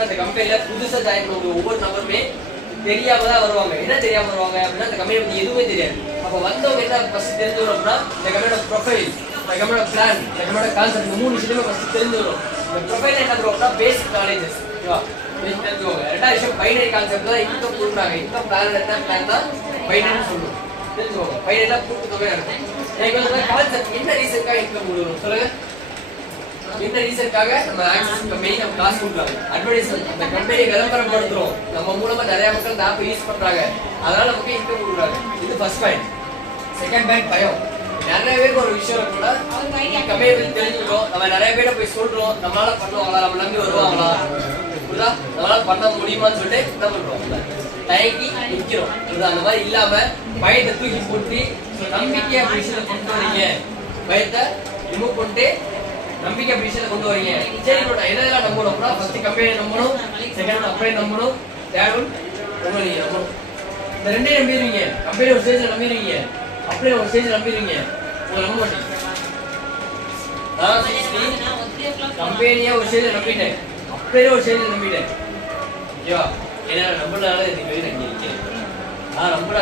அப்புறம் இந்த கம்பெனில புதுசா ஜாயின் பண்ண ஒவ்வொரு நபருமே தெரியாம தான் வருவாங்க. என்ன தெரியாம வருவாங்க அப்படின்னா இந்த கம்பெனி பத்தி எதுவுமே தெரியாது. அப்ப வந்தவங்க என்ன ஃபர்ஸ்ட் தெரிஞ்சு வரும் அப்படின்னா இந்த கம்பெனியோட ப்ரொஃபைல், இந்த கம்பெனியோட பிளான், இந்த கம்பெனியோட கான்செப்ட், இந்த 3 விஷயமே ஃபர்ஸ்ட் தெரிஞ்சு வரும். இந்த ப்ரொஃபைல் என்ன பண்ணுவோம்னா பேசிக் நாலேஜஸ், ஓகேவா? பேசிக் தெரிஞ்சுக்கோங்க. ரெண்டாவது விஷயம் பைனரி கான்செப்ட் தான் இன்கம் கொடுக்குறாங்க. இன்கம் பிளான் என்ன பிளான் தான் பைனரி சொல்லுவோம். தெரிஞ்சுக்கோங்க. பைனரினா கூட்டுத்தொகையா இருக்கும். எனக்கு வந்து கான்செப்ட் என்ன ரீசனுக்காக இன்கம் கொடுக்குறோம் சொல்லுங்க. இந்த ரீசனுக்காக நம்ம ஆக்சஸ் கம்பெனி நம்ம காசு கொடுக்குறாங்க. அட்வர்டைஸ்மெண்ட், அந்த கம்பெனி விளம்பரப்படுத்துறோம். நம்ம மூலமா நிறைய மக்கள் இந்த ஆப் யூஸ் பண்றாங்க. அதனால நமக்கு இன்கம் கொடுக்குறாங்க. இது ஃபர்ஸ்ட் பாயிண்ட். செகண்ட் பாயிண்ட் பயம். நிறைய பேருக்கு ஒரு விஷயம் கூட கம்பெனி பத்தி தெரிஞ்சுக்கிறோம். நம்ம நிறைய பேரை போய் சொல்றோம், நம்மளால பண்ணுவாங்களா, நம்ம நம்பி வருவாங்களா, புரியுதா? நம்மளால பண்ண முடியுமான்னு சொல்லிட்டு என்ன பண்றோம், தயங்கி நிற்கிறோம். அந்த மாதிரி இல்லாம பயத்தை தூக்கி போட்டு நம்பிக்கையா விஷயத்தை கொண்டு வரீங்க. பயத்தை ரிமூவ் பண்ணிட்டு நம்பிக்கை விஷயத்தை கொண்டு வரீங்க. சரி போட்டா என்னெல்லாம் நம்பணும்னா ஃபர்ஸ்ட் கம்பெனி நம்பணும், செகண்ட் கம்பெனி நம்பணும், தேர்ட் உங்களை நீங்க நம்பணும். இந்த ரெண்டையும் நம்பிடுவீங்க. கம்பெனி ஒரு ஸ்டேஜ்ல நம்பிடுவீங்க, அப்படியே ஒரு ஸ்டேஜ்ல நம்பிடுவீங்க. உங்களை நம்ப மாட்டீங்க. கம்பெனியா ஒரு ஸ்டேஜ்ல நம்பிட்டேன், அப்படியே ஒரு ஸ்டேஜ்ல நம்பிட்டேன். ஓகேவா? ஏன்னா நம்பனால எனக்கு நான் நம்பல.